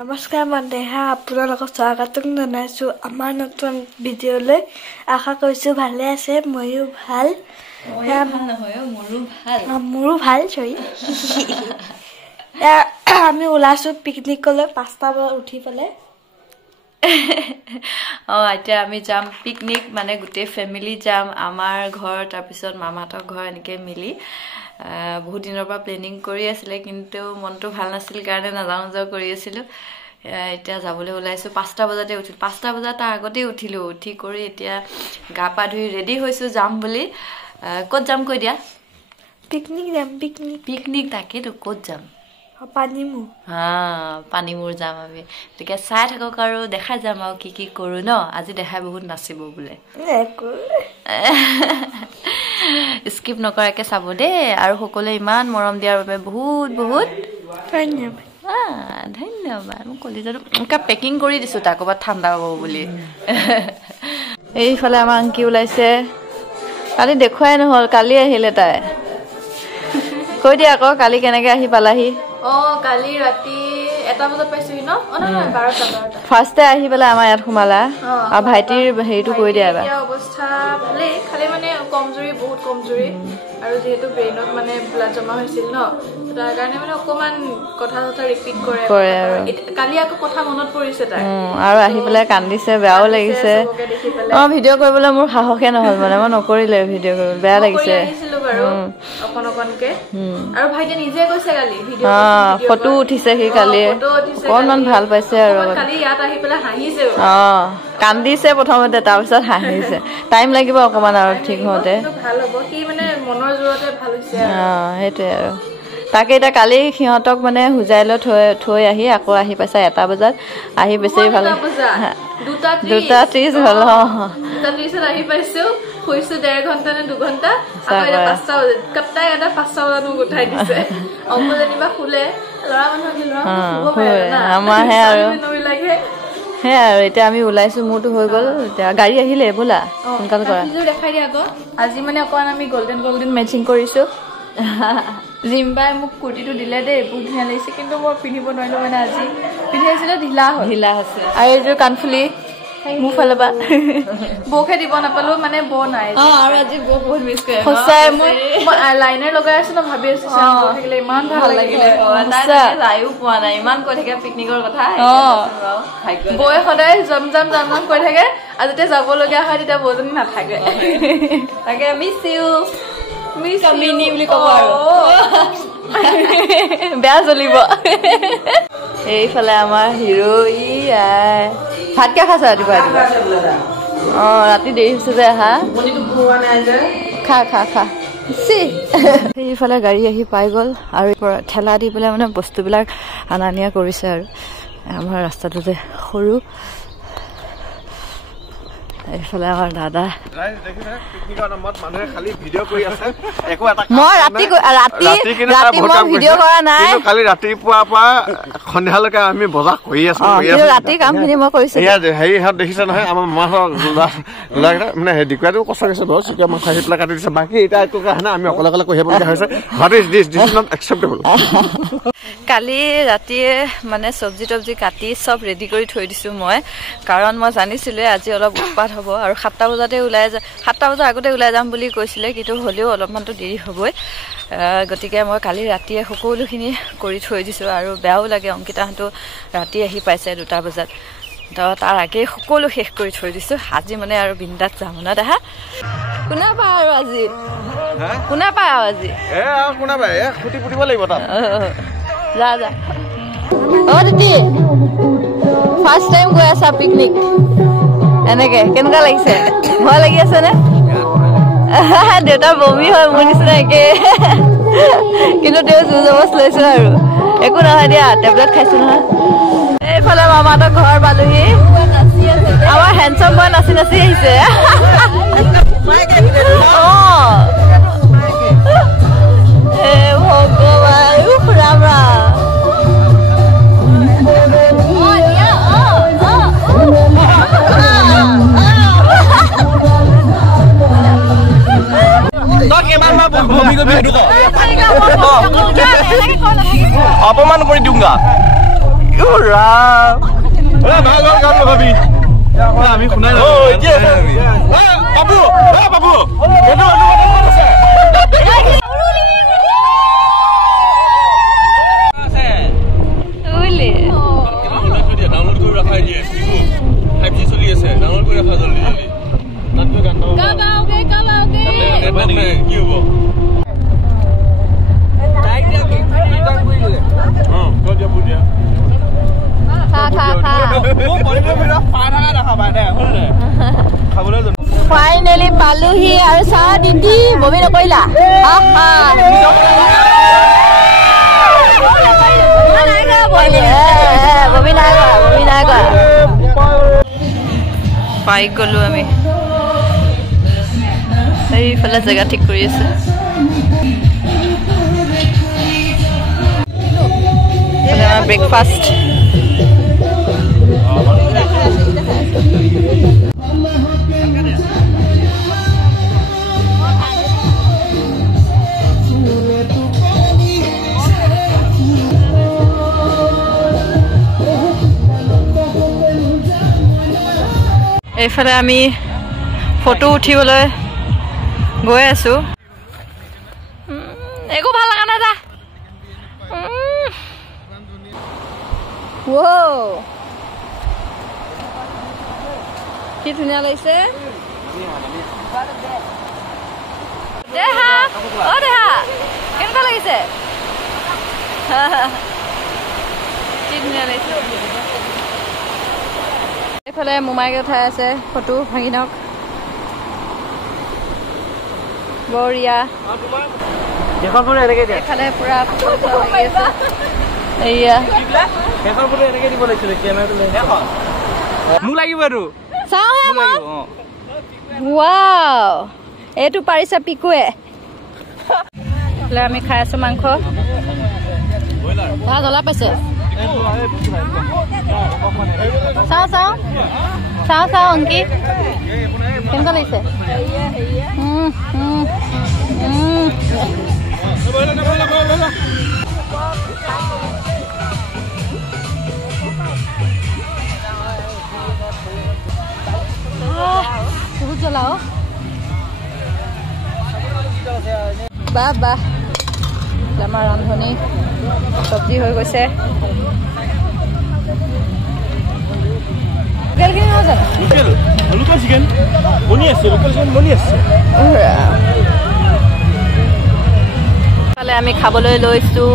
নমস্কাৰ বন্ধুহা আপোনালোকক স্বাগতম জনাইছো আমাৰ নতুন ভিডিঅ'লৈ আশা কৰিছো ভালে আছে ময়ো ভাল মোৰো ভাল চৰি আমি ওলাইছো পিকনিকলৈ 5টা বজাত উঠি পেলাই এতিয়া আমি যাম পিকনিক মানে গোটেই ফ্যামিলি যাম আমাৰ ঘৰ তাৰ পিছত মামাহঁতৰ ঘৰ এনেকৈ মিলি বহুত দিনৰ পৰা প্লেনিং কৰি আছিল কিন্তু মনটো ভাল নাছিল কাৰণে নাযাওঁ কৰি আছিলো এতিয়া যাবলৈ ওলাইছো 5টা বজাতে উঠিল 5টা বজা তাৰ আগতে উঠিলো উঠি কৰি এতিয়া গা পা ধুই ৰেডি হৈছো যাম বুলি ক'ত যাম কৈ দিয়া পিকনিক তাকেতো ক'ত যাম পানীমূৰ যাম আমি গতিকে চাই থাকক আৰু দেখাই যাম আৰু কি কৰো ন আজি দেখাই বহুত নাচিব বোলে স্কিপ নকৰাকে চাব দেই আৰু সকলোৱে ইমান মৰম দিয়াৰ বাবে বহুত বহুত ধন্যবাদ মই কলিজাটো পেকিং কৰি দিছো তাৰ ক'ৰবাত ঠাণ্ডা হ'ব বুলি এইফালে আমাৰ আংকি ওলাইছে কালি দেখুৱাই নহ'ল কালি আহিলে তাই কৈ দিয়া আকৌ কালি কেনেকে আহি পালাহি কালি ৰাতি 1টা বজাত পাইছোহি ন নহয় 12টা ফাৰ্ষ্টে আহি পেলাই আমাৰ ইয়াত সোমালা আৰু ভাইটিৰ হেৰিটো কৈ দিয়া এবাৰ অৱস্থা ভালে খালি মানে কমজুৰি বহুত কমজুৰি আৰু যেহেতু ব্ৰেইনত মানে ব্লাড জমা হৈছিল ন তাৰ কাৰণে মানে অকমান কথা ৰিপিট কৰে আৰু কালি আকৌ কথা মনত পৰিছে তাই আৰু আহি পেলাই কান্দিছে বেয়াও লাগিছে ভিডিঅ' কৰিবলৈ মোৰ সাহসে নহল মানে মই নকৰিলে ভিডিঅ' কৰিব বেয়া লাগিছে বাৰু অকনকে আৰু ভাইটি নিজে কৈছে কালি ভিডিঅ' ফটো উঠিছে সি কালি অকনমান ভাল পাইছে আৰু কালি ইয়াত আহি পেলাই হাঁহিছে কান্দিছে প্ৰথমতে তাৰপিছত হাঁহিছে টাইম লাগিব অকমান আৰু ঠিক হওঁতে ভাল হ'ব কি মানে মনৰ জোৰতে ভাল হৈছে সেইটোৱে আৰু তাকে এতিয়া কালি সিহঁতক মানে হুজাই লৈ থৈ আহি আকৌ আহি পাইছে 1টা বজাত আহি বেছি ভাল 2:30 হ'ল 2:30 আহি পাইছো শুইছো 1.5 ঘণ্টা নে 2 ঘণ্টা আকৌ 5টা বজাত কাপ্তাই 5টা বজাত মোক উঠাই দিছে অংকু যেনিবা শুলে ল'ৰা মানুহ আমাৰহে আৰু সেয়া আৰু এতিয়া আমি ওলাইছো মোৰতো হৈ গ'ল এতিয়া গাড়ী আহিলে বোলা সোনকাল কৰা দেখাই দিয়া আকৌ আজি মানে অকণ আমি গল্ডেন মেচিং কৰিছো জিম্বাই মোক কুৰ্তিটো দিলে দেই বহুত ধুনীয়া লাগিছে কিন্তু মই পিন্ধিব নোৱাৰিলো মানে আজি পিন্ধিছিলো ঢিলা হৈছে আৰু এইযোৰ কাণফুলি মোৰ ফালৰ পৰা বৌকে দিব নাপালো মানে বৌ নাই আৰু আজি বৌ বহুত মিছ কৰে সঁচাই মই লাইনাৰ লগাই আছো ন ভাবি আছো থাকিলে ইমান ভাল লাগিলে যায়ো পোৱা নাই ইমান কৈ থাকে পিকনিকৰ কথা বৌয়ে সদায় জম কৈ থাকে আৰু যেতিয়া যাবলগীয়া হয় তেতিয়া বৌজনী নাথাকে তাকে মিছ ইউ মিনি বুলি ক'ব আৰু বেয়া জ্বলিব এইফালে আমাৰ হিৰো ভাত কিয় খাইছা ৰাতিপুৱা ৰাতি দেৰি হৈছে যে আহা খা সেইফালে গাড়ী আহি পাই গ'ল আৰু ঠেলা দি পেলাই মানে বস্তুবিলাক অনা নিয়া কৰিছে আৰু আমাৰ ৰাস্তাটো যে সৰু এইফালে আমাৰ দাদা মই ৰাতি ভিডিঅ' কৰা নাই কালি ৰাতিপুৱাৰ পৰা সন্ধিয়ালৈকে আমি বজাৰ কৰি আছো ৰাতি কামখিনি মই কৰিছো হেৰিহঁত দেখিছে নহয় আমাৰ মাছৰ মানে ডিকুৱাটো কষ্ট কৰিছে ধৰ চিকা মাছ আহি পেলাই কাটি দিছে বাকী এতিয়া একো কাৰণে আমি অকলে কঢ়িয়াবলগীয়া হৈছে what is this is not acceptable কালি ৰাতিয়ে মানে চব্জি কাটি চব ৰেডি কৰি থৈ দিছো মই কাৰণ মই জানিছিলো আজি অলপ উৎপাত হ'ব আৰু 7টা বজাতে 7টা বজাৰ আগতে ওলাই যাম বুলি কৈছিলে কিন্তু হ'লেও অলপমানতো দেৰি হ'বই গতিকে মই কালি ৰাতিয়ে সকলোখিনি কৰি থৈ দিছো আৰু বেয়াও লাগে অংকিতাহঁতো ৰাতি আহি পাইছে 2টা বজাত তাৰ আগেই সকলো শেষ কৰি থৈ দিছো আজি মানে আৰু বিন্দাত যাম না দেখা কোনে পায় আৰু আজি খুটি পুতিব লাগিব তাত যা দিদি ফাৰ্ষ্ট টাইম গৈ আছা পিকনিক এনেকে কেনেকুৱা লাগিছে ভয় লাগি আছে নে দেউতাৰ বমি হয় মোৰ নিচিনা একে কিন্তু তেওঁ জোৰ জবস্ত লৈছো আৰু একো নহয় দিয়া টেবলেট খাইছো নহয় এইফালে মামাহঁতৰ ঘৰ পালোহি আমাৰ হেণ্ডচাম বয় নাচি আহিছে ভগৱান অপমান কৰি দিওঁগা আমি শুনাই বাবু বাবু ফাইনেলি পালোহি আৰু চাহ দিদি বমি নকৰিলা পাই গলো আমি এইফালে জেগা ঠিক কৰি আছে ব্ৰেকফাষ্ট এইফালে আমি ফটো উঠিবলৈ গৈ আছো একো ভাল লগা নাই দা কি ধুনীয়া লাগিছে দেহা অ দেহা কেনেকুৱা লাগিছে কি ধুনীয়া লাগিছে এইফালে মোমাইকে উঠাই আছে ফটো ভাগিনক বঢ়িয়া এফালে পুৰা এয়া মোক লাগিব আৰু ৱাও এইটো পাৰিছে পিকুৱে আমি খাই আছো মাংস জ্বলা পাইছে চাওঁ চাওঁ চাওঁ চাওঁ অংকি কেনেকুৱা লাগিছে বহুত জ্বলা অ বাহ বাহ আমাৰ ৰান্ধনি চব্জি হৈ গৈছে আমি খাবলৈ লৈছো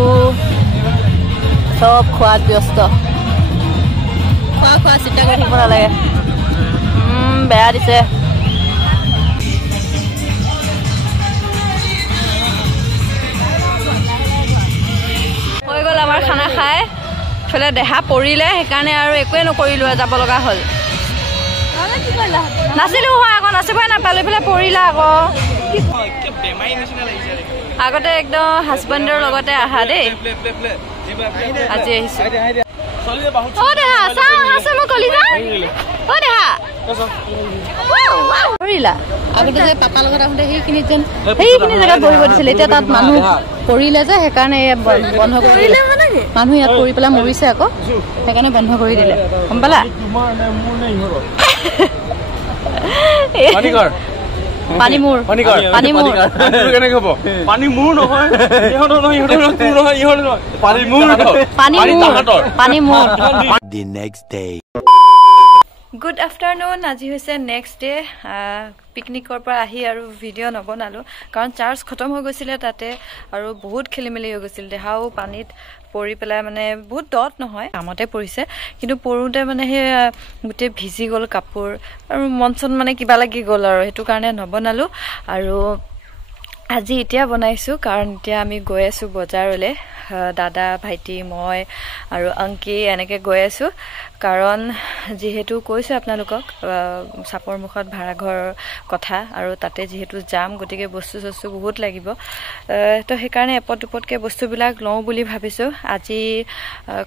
চব খোৱাত ব্যস্ত খোৱা চিন্তা কৰি থাকিব নালাগে বেয়া দিছে হৈ গ'ল আমাৰ খানা খাই ফলে দেহা পৰিলে সেইকাৰণে আৰু একোৱে নকৰিলো যাব লগা হ'ল নাচিলো হয় আকৌ নাচিবই নাপালো এইফালে পৰিলা আকৌ আগতে একদম হাজবেণ্ডৰ লগতে আহা দেই আজি আহিছো অ দেহা চাওঁ আছে মই কলি যা অ দেহা পৰিলা আগতে যে পাপাৰ লগত আহোঁতে সেইখিনি জেগাত বহিব দিছিলে এতিয়া তাত মানুহ পৰিলে যে সেইকাৰণে বন্ধ কৰি দিলে মানুহ ইয়াত পৰি পেলাই মৰিছে আকৌ সেইকাৰণে বন্ধ কৰি দিলে গম পালা পানী মোৰ পানী মোৰ কেনেকে হ'ব পানী মোৰ নহয় ইহঁতৰ নহয় ইহঁতৰ তোৰ নহয় ইহঁতৰ নহয় পানী মোৰ পানী মোৰ the next day good afternoon আজি হৈছে নেক্সট ডে পিকনিকৰ পৰা আহি আৰু ভিডিঅ' নবনালোঁ কাৰণ চাৰ্জ খতম হৈ গৈছিলে তাতে আৰু বহুত খেলি মেলি হৈ গৈছিল দেহাও পানীত পৰি পেলাই মানে বহুত দত নহয় কামতে পৰিছে কিন্তু পৰোঁতে মানে সেই গোটেই ভিজি গ'ল কাপোৰ আৰু মন চন মানে কিবা লাগি গ'ল আৰু সেইটো কাৰণে নবনালোঁ আৰু আজি এতিয়া বনাইছোঁ কাৰণ এতিয়া আমি গৈ আছোঁ বজাৰলৈ দাদা ভাইটি মই আৰু অংকি এনেকৈ গৈ আছোঁ কাৰণ যিহেতু কৈছোঁ আপোনালোকক চাপৰ মুখত ভাড়াঘৰৰ কথা আৰু তাতে যিহেতু যাম গতিকে বস্তু চস্তু বহুত লাগিব তো সেইকাৰণে এপদ দুপদকৈ বস্তুবিলাক লওঁ বুলি ভাবিছোঁ আজি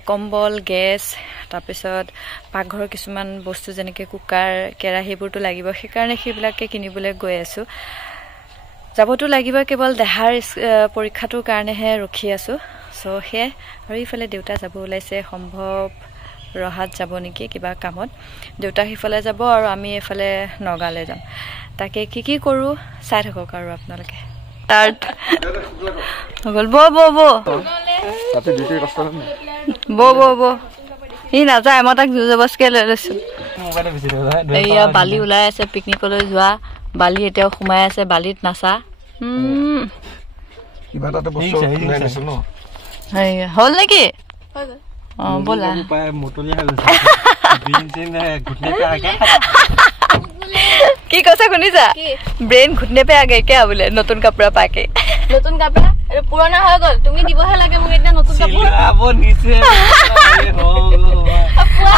কম্বল গেছ তাৰপিছত পাকঘৰৰ কিছুমান বস্তু যেনেকৈ কুকাৰ কেৰাহীবোৰতো লাগিব সেইকাৰণে সেইবিলাকে কিনিবলৈ গৈ আছোঁ যাবতো লাগিব কেৱল দেহাৰ পৰীক্ষাটোৰ কাৰণেহে ৰখি আছোঁ চ' সেয়াই আৰু ইফালে দেউতা যাব ওলাইছে সম্ভৱ ৰহাত যাব নেকি কিবা কামত দেউতা সিফালে যাব আৰু আমি এফালে নগালে যাম তাকে কি কৰোঁ চাই থাকক আৰু আপোনালোকে স্টাৰ্ট গ'ল বৌ ই নাযায় মই তাক জবৰদস্তিকে লৈ লৈছোঁ এয়া বালি ওলাই আছে পিকনিকলৈ যোৱা বালি এতিয়াও সোমাই আছে বালিত নাচা হ'ল নেকি ব'লা কি কৈছা শুনিছা ব্ৰেইন ঘুটনে পে আগে क्या बोले নতুন কাপোৰ পাকে নতুন কাপোৰ আৰু পুৰণা হৈ গ'ল তুমি দিবহে লাগে মোক এতিয়া নতুন কাপোৰ আব নিছে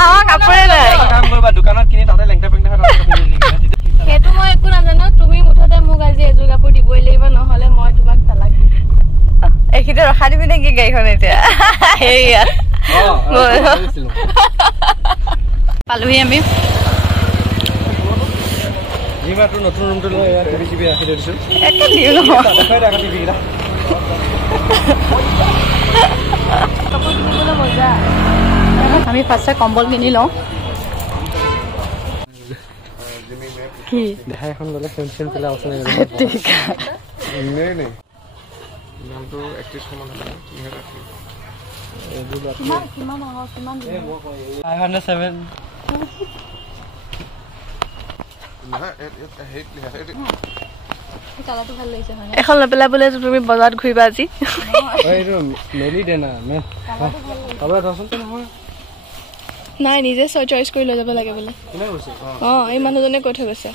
আমাৰ কাপোৰে নাই কাম কৰিবা দোকানত কিনি তাতে লেংটা পেংটা সেইটো মই একো নাজানো তুমি মুঠতে মোক আজি এযোৰ কাপোৰ দিবই লাগিব নহ'লে মই তোমাক তালাক দিম এইখিতে ৰখা দিবি নেকি গাড়ীখন এতিয়া হেয়া পালোহি আমি জিমাটো নতুন ৰুমটো লৈ ইয়াত টিভি ৰাখি দিছো একে দিও নহয় কাপোৰ কিনিবলৈ মজা আমি ফাৰ্ষ্টে কম্বল কিনি লওঁ কি দেখাই এখন ল'লে ফেঞ্চন পেলা আছে নাই নামটো এক্টিভ সমান আছে কিমান 507 এখন লৈ পেলাই বোলে তুমি বজাৰত ঘূৰিবা আজি নাই নিজে চইচ কৰি লৈ যাব লাগে বোলে এই মানুহজনে কৈ থৈ গৈছে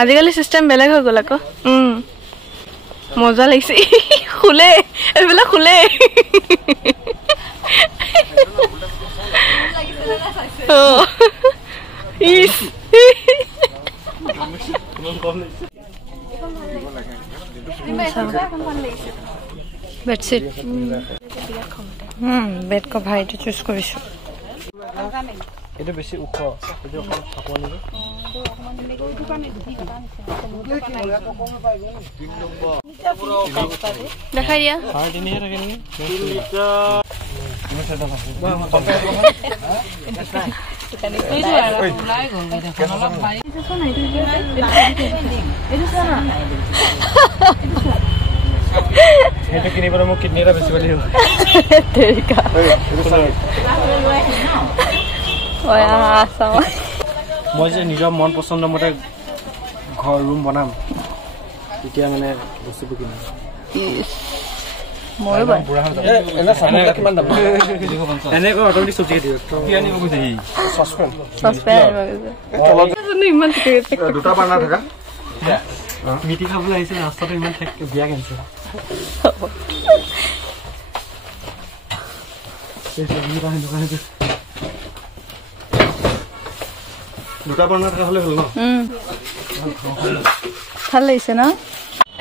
আজিকালি চিষ্টেম বেলেগ হৈ গ'ল আকৌ মজা লাগিছে খুলে এইবিলাক খুলে বেডশ্বীট বেড কভাৰ এইটো চুজ কৰিছোঁ এইটো বেছি ওখ এইটো অকণ চাপৰ নেকি দেখাই দিয়া তিনিহে থাকে নেকি সেইটো কিনিবলৈ মোক কিডনী এটা বেছি পালি মই যে নিজৰ মন পচন্দ মতে ঘৰ ৰুম বনাম তেতিয়া মানে বস্তুবোৰ কিনিম মিটি খাবলৈ আহিছে ৰাস্তাটো ইমান বিয়া কেঞ্চেল দুটা বাৰ্ণাৰ থকা হ'লে হ'ল ন ভাল লাগিছে ন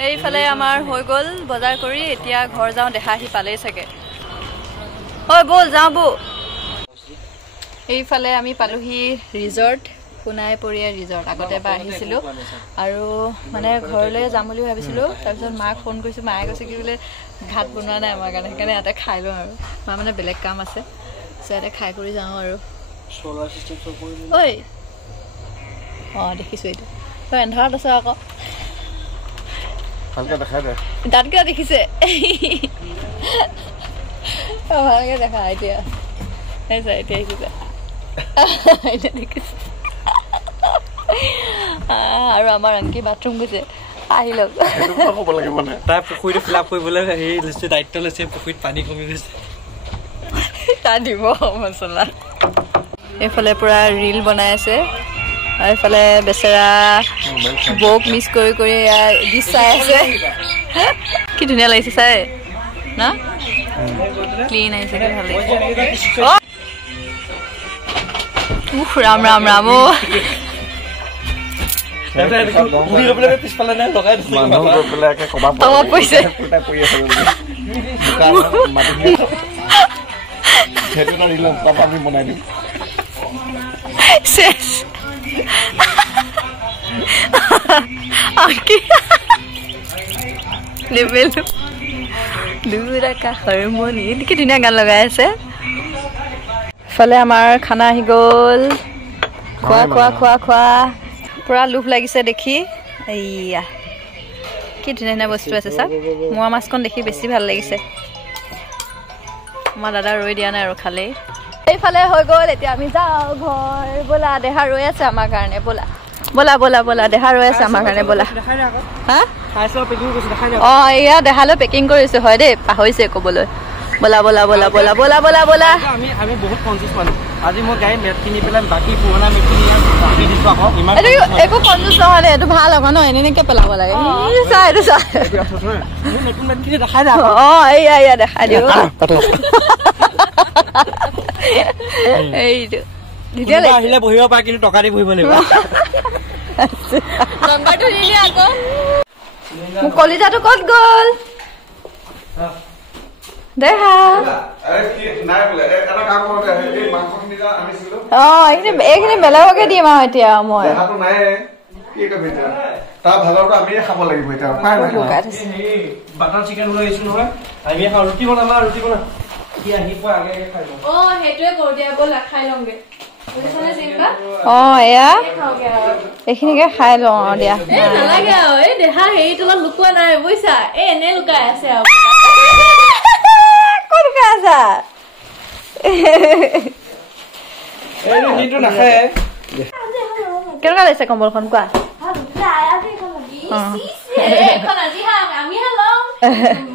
এইফালে আমাৰ হৈ গ'ল বজাৰ কৰি এতিয়া ঘৰ যাওঁ দেখা আহি পালেই চাগে হয় ব'ল যাওঁ বৌ এইফালে আমি পালোহি ৰিজৰ্ট সোণাই পৰিয়া ৰিজৰ্ট আগতে এবাৰ আহিছিলোঁ আৰু মানে ঘৰলৈ যাম বুলি ভাবিছিলোঁ তাৰপিছত মাক ফোন কৰিছোঁ মায়ে কৈছে কি বোলে ভাত বনোৱা নাই আমাৰ কাৰণে সেইকাৰণে ইয়াতে খাই লওঁ আৰু মা মানে বেলেগ কাম আছে চ' ইয়াতে খাই কৰি যাওঁ আৰু ঐ অঁ দেখিছোঁ এইটো তই এন্ধাৰত আছ আকৌ তাতকৈ দেখিছে ভালকৈ দেখা এতিয়া এতিয়া দেখিছে এতিয়া দেখিছে আৰু আমাৰ অংকি বাথৰুম গৈছে আহি লওক তাই পুখুৰীটো ফিল আপ কৰিবলৈ হেৰি লৈছে দায়িত্ব লৈছে পুখুৰীত পানী কমি গৈছে তাই দিব মচলা এইফালে পূৰা ৰিল বনাই আছে আৰু এইফালে বেচেৰা বৌক মিছ কৰি কৰি ডিছ চাই আছে কি ধুনীয়া লাগিছে চাই না ক্লিন আহিছে কি ভাল লাগিছে ৰাম ৰাম ৰাম পিছফালে লগাই বনাই দিম লেবেল দূৰ আকাশৰ মণি কি ধুনীয়া গান লগাই আছে ফালে আমাৰ খানা আহি গ'ল খোৱা খোৱা খোৱা খোৱা পুৰা লোভ লাগিছে দেখি এইয়া কি ধুনীয়া ধুনীয়া বস্তু আছে চাওক মোৱা মাছখন দেখি বেছি ভাল লাগিছে আমাৰ দাদা ৰৈ দিয়া নাই আৰু খালেই এইফালে হৈ গ'ল এতিয়া আমি যাওঁ ঘৰ ব'লা দেহা ৰৈ আছে আমাৰ কাৰণে ব'লা ব'লা ব'লা ব'লা দেহা ৰৈ আছে আমাৰ কাৰণে ব'লা হা অঁ এয়া দেহালৈ পেকিং কৰিছোঁ হয় দেই পাহৰিছে ক'বলৈ ব'লা ব'লা ব'লা ব'লা ব'লা ব'লা ব'লা আমি বহুত কনফিউজ মানুহ আজি মই গাড়ী মেট কিনি পেলাই বাকী পুৰণা মেট কিনি ৰাখি দিছোঁ আকৌ ইমান একো কনফিউজ নহয় দেই এইটো ভাল আকৌ ন এনেকৈ পেলাব লাগে চা এইটো চা নতুন মেট কিনি দেখাই দে অঁ এয়া এয়া দেখাই দিওঁ এইটো আহিলে বহিব পাৰে কিন্তু টকা দি বহিব লাগিব নম্বৰটো দিলি আকৌ মোৰ কলিজাটো ক'ত গ'ল দেহা অঁ এইখিনি বেলেগকে দিম আৰু এতিয়া মই বাটাৰ চিকেন লৈ আহিছো নহয় আমি ৰুটি বনাম ৰুটি বনাম আহি পোৱা আগে খাই লওঁ অঁ সেইটোৱে কৰো দিয়া ব'লা খাই লওঁগে অঁ এয়া এইখিনিকে খাই লওঁ আৰু দিয়া নালাগে আৰু এই দেহা হেৰি তলত লুকোৱা নাই বুজিছা এই এনে লুকাই আছে আৰু ক'ত লুকাই আছা কেনেকুৱা লাগিছে কম্বলখন কোৱা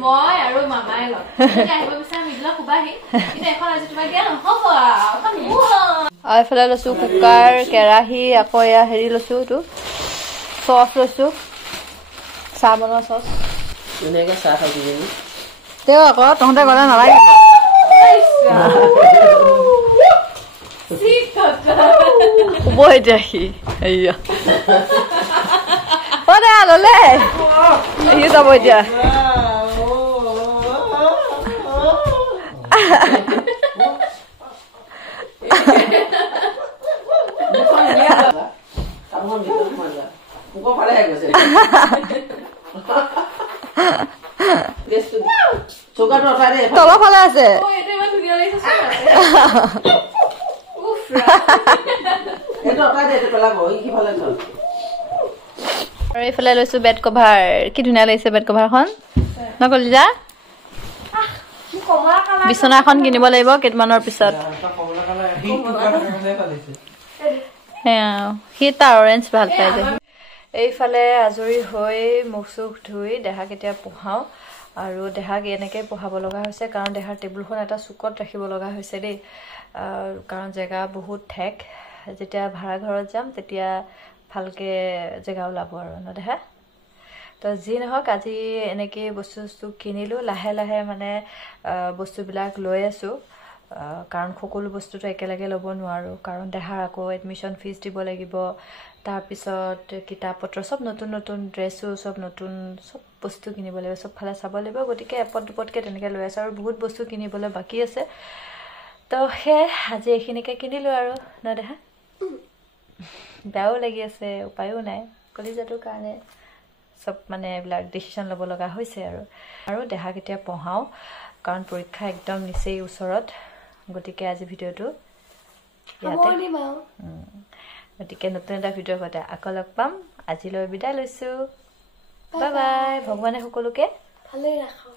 মই আৰু মামাই লম আহিব বিচাৰা মিডিলত শুবাহি কিন্তু এখন আজি তোমাক দিয়া নহ'ব আৰু এইফালে লৈছোঁ কুকাৰ কেৰাহী আকৌ এয়া হেৰি লৈছোঁ এইটো চচ লৈছোঁ চাহ বনোৱা চচ ধুনীয়াকৈ চাহ খাবি তেওঁ আকৌ তহঁতে গ'লে নালাগিব শুব এতিয়া সি এয়া অ দে ল'লে সি যাব এতিয়া তলৰ ফালে আছে আৰু এইফালে লৈছো বেড কভাৰ কি ধুনীয়া লাগিছে বেড কভাৰখন নকলিজা বিচনা এখন কিনিব লাগিব কেইটামানৰ পিছত সি তাৰ অৰেঞ্জ ভাল পাই যে এইফালে আজৰি হৈ মুখ চুখ ধুই দেহাক এতিয়া পঢ়াওঁ আৰু দেহাক এনেকৈ পঢ়াব লগা হৈছে কাৰণ দেহাৰ টেবুলখন এটা চুকত ৰাখিব লগা হৈছে দেই কাৰণ জেগা বহুত ঠেক যেতিয়া ভাড়া ঘৰত যাম তেতিয়া ভালকৈ জেগা ওলাব আৰু ন দেহা তো যি নহওক আজি এনেকৈ বস্তু কিনিলোঁ লাহে লাহে মানে বস্তুবিলাক লৈ আছোঁ কাৰণ সকলো বস্তুটো একেলগে ল'ব নোৱাৰোঁ কাৰণ দেহাৰ আকৌ এডমিশ্যন ফিজ দিব লাগিব তাৰপিছত কিতাপ পত্ৰ চব নতুন নতুন ড্ৰেছো চব নতুন চব বস্তু কিনিব লাগিব চবফালে চাব লাগিব গতিকে এপদ দুপদকৈ তেনেকৈ লৈ আছোঁ আৰু বহুত বস্তু কিনিবলৈ বাকী আছে তো সেয়াই আজি এইখিনিকে কিনিলোঁ আৰু ন দেহা বেয়াও লাগি আছে উপায়ো নাই কলিজাটোৰ কাৰণে চব মানে এইবিলাক ডিচিশ্যন ল'ব লগা হৈছে আৰু দেহাক এতিয়া পঢ়াওঁ কাৰণ পৰীক্ষা একদম নিচেই ওচৰত গতিকে আজি ভিডিঅ'টো ইয়াতে গতিকে নতুন এটা ভিডিঅ'ৰ সৈতে আকৌ লগ পাম আজিলৈ বিদায় লৈছোঁ বাই বাই ভগৱানে সকলোকে ভালেই ৰাখক